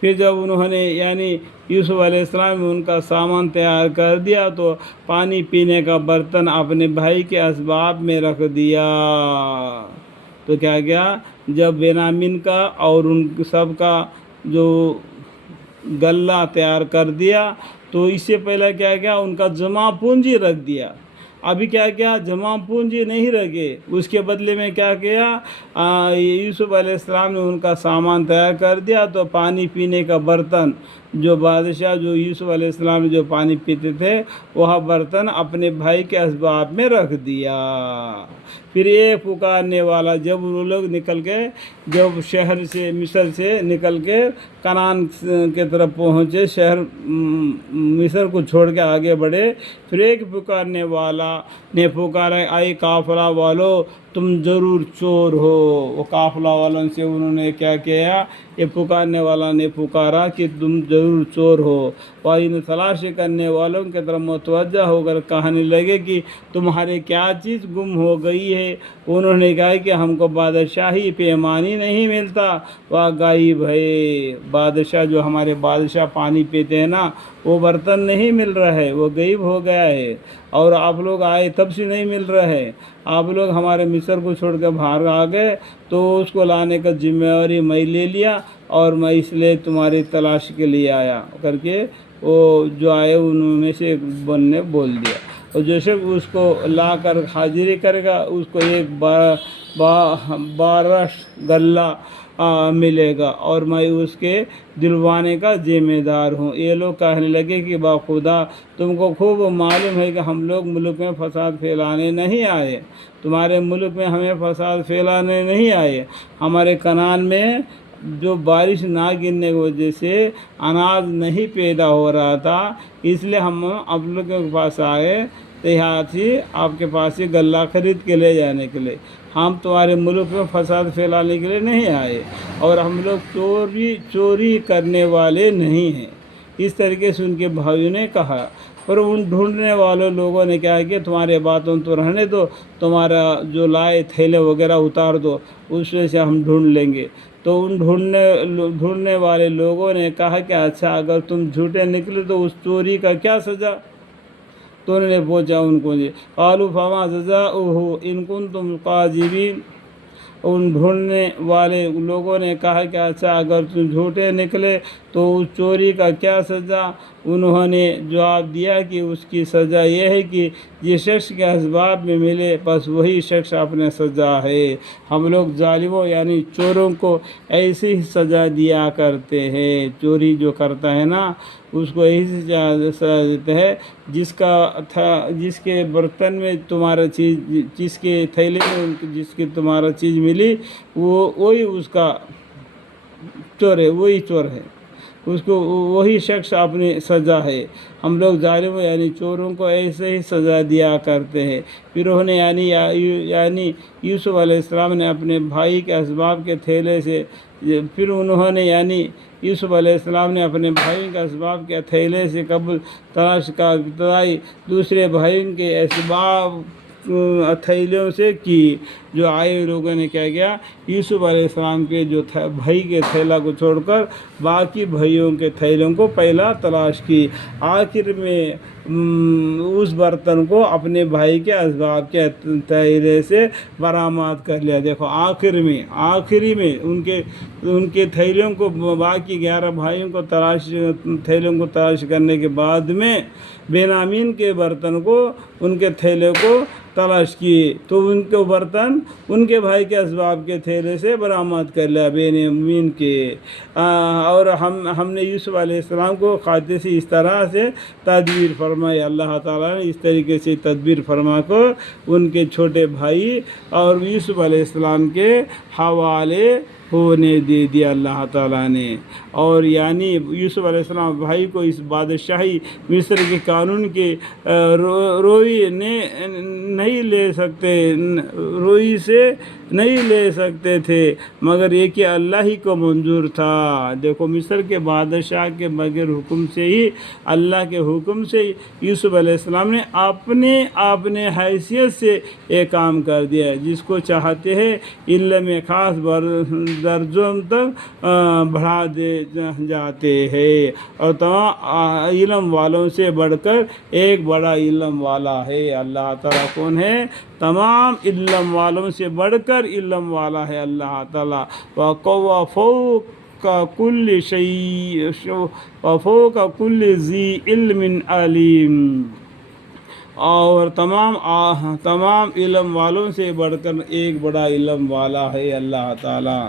پھر جب انہوں نے یعنی یوسف علیہ السلام نے ان کا سامان تیار کر دیا تو پانی پینے کا برتن اپنے بھائی کے اسباب میں رکھ دیا۔ تو کیا گیا، جب بنیامین کا اور ان سب کا جو غلہ تیار کر دیا تو اس سے پہلے کیا گیا، ان کا جمع پونجی رکھ دیا۔ ابھی کیا کیا، جمع پونجی نہیں رکھے، اس کے بدلے میں کیا کیا، یوسف علیہ السلام نے ان کا سامان تیار کر دیا تو پانی پینے کا برتن جو بادشاہ جو یوسف علیہ السلام جو پانی پیتے تھے وہ برتن اپنے بھائی کے اسباب میں رکھ دیا۔ پھر ایک پکارنے والا، جب وہ لوگ نکل گئے، جب شہر سے مصر سے نکل کے کنعان کے طرف پہنچے، شہر مصر کو چھوڑ کے آگے بڑھے، پھر ایک پکارنے والا نے پکارا، اے قافلہ والو تم ضرور چور ہو۔ وہ قافلہ والوں سے انہوں نے کیا کیا، یہ پکارنے والا نے پکارا کہ تم ضرور چور ہو، اور ان تلاش کرنے والوں کی طرف متوجہ ہو کر کہنے لگے کہ تمہارے کیا چیز گم ہو گئی ہے۔ انہوں نے کہا کہ ہم کو بادشاہی پیمانی نہیں ملتا، وہ غائب ہے۔ بادشاہ جو ہمارے بادشاہ پانی پیتے ہیں نا، وہ برتن نہیں مل رہا ہے، وہ غائب ہو گیا ہے، اور آپ لوگ آئے تب سے نہیں مل رہا ہے۔ آپ لوگ ہمارے مصر کو چھوڑ کے باہر آ گئے تو اس کو لانے کا ذمہ داری میں لے لیا، اور میں اس لیے تمہاری تلاش کے لیے آیا کر کے وہ جو آئے انہوں میں سے ایک بن نے بول دیا۔ اور جیسے اس کو لا کر حاضری کرے گا، اس کو ایک 12 غلہ ملے گا، اور میں اس کے دلوانے کا ذمہ دار ہوں۔ یہ لوگ کہنے لگے کہ خدا تم کو خوب معلوم ہے کہ ہم لوگ ملک میں فساد پھیلانے نہیں آئے، تمہارے ملک میں ہمیں فساد پھیلانے نہیں آئے۔ ہمارے کنعان میں جو بارش نہ گرنے کی وجہ سے اناج نہیں پیدا ہو رہا تھا، اس لیے ہم آپ لوگ کے پاس آئے، دیہاتی آپ کے پاس سے غلہ خرید کے لے جانے کے لیے۔ ہم تمہارے ملک میں فساد پھیلانے کے لیے نہیں آئے، اور ہم لوگ چوری کرنے والے نہیں ہیں۔ اس طریقے سے ان کے بھائیوں نے کہا، اور ان ڈھونڈنے والے لوگوں نے کہا کہ تمہارے باتوں تو رہنے دو، تمہارا جو لائے تھیلے وغیرہ اتار دو، اس سے ہم ڈھونڈ لیں گے۔ تو ان ڈھونڈنے والے لوگوں نے کہا کہ اچھا اگر تم جھوٹے نکلے تو اس چوری کا کیا سزا؟ تو انہوں نے پوچھا ان کو، قالوا فما جزاؤہ ان کنتم قاذبین۔ ان ڈھونڈنے والے لوگوں نے کہا کہ اچھا اگر تم جھوٹے نکلے تو اس چوری کا کیا سزا؟ انہوں نے جواب دیا کہ اس کی سزا یہ ہے کہ جس شخص کے اسباب میں ملے بس وہی شخص اپنے سزا ہے۔ ہم لوگ ظالموں یعنی چوروں کو ایسی ہی سزا دیا کرتے ہیں۔ چوری جو کرتا ہے نا، اس کو ایسی سزا دیتے ہیں جس کے برتن میں تمہارا چیز، جس کے تھیلے میں جس کی تمہارا چیز ملی، وہی اس کا چور ہے، وہی چور ہے، اس کو وہی شخص اپنی سزا ہے۔ ہم لوگ ظالموں یعنی چوروں کو ایسے ہی سزا دیا کرتے ہیں۔ پھر انہوں نے یعنی یوسف علیہ السلام نے اپنے بھائی کے اسباب کے تھیلے سے، پھر انہوں نے یعنی یوسف علیہ السلام نے اپنے بھائی کے اسباب کے تھیلے سے قبل تلاش کا ابتدائی دوسرے بھائیوں کے اسباب تھیلیوں سے کی۔ جو آئے لوگوں نے کیا کیا، یوسف علیہ السلام کے جو بھائی کے تھیلا کو چھوڑ کر باقی بھائیوں کے تھیلوں کو پہلا تلاش کی۔ آخر میں اس برتن کو اپنے بھائی کے اسباب کے تھیلے سے برآمد کر لیا۔ دیکھو آخری میں ان کے تھیلوں کو، باقی 11 بھائیوں کو تھیلوں کو تلاش کرنے کے بعد میں بنیامین کے برتن کو، ان کے تھیلے کو تلاش کیے تو ان کے برتن ان کے بھائی کے اسباب کے تھیلے سے برآمد کر لیا بنیامین کے۔ اور ہم نے یوسف علیہ السلام کو کھاتے سے اس طرح سے تدبیر فرمائی، اللہ تعالیٰ نے اس طریقے سے تدبیر فرما کر ان کے چھوٹے بھائی اور یوسف علیہ السلام کے حوالے ہونے دے دیا اللہ تعالیٰ نے۔ اور یعنی یوسف علیہ السلام بھائی کو اس بادشاہی مصر کے قانون کے روئی نہیں لے سکتے، روئی سے نہیں لے سکتے تھے مگر یہ کہ اللہ ہی کو منظور تھا۔ دیکھو مصر کے بادشاہ کے بغیر حکم سے ہی، اللہ کے حکم سے یوسف علیہ السلام نے اپنے حیثیت سے یہ کام کر دیا، جس کو چاہتے ہیں علم خاص درجوں تک بڑھا دے جاتے ہیں، اور تمام علم والوں سے بڑھ کر ایک بڑا علم والا ہے۔ اللہ تعالیٰ کون ہے؟ تمام علم والوں سے بڑھ کر علم والا ہے اللہ تعالیٰ۔ وَفَوْقَ كُلِّ شَيْءٍ وَفَوْقَ كُلِّ ذِي عِلْمٍ عَلِيمٍ، اور تمام علم والوں سے بڑھ کر ایک بڑا علم والا ہے اللہ تعالیٰ۔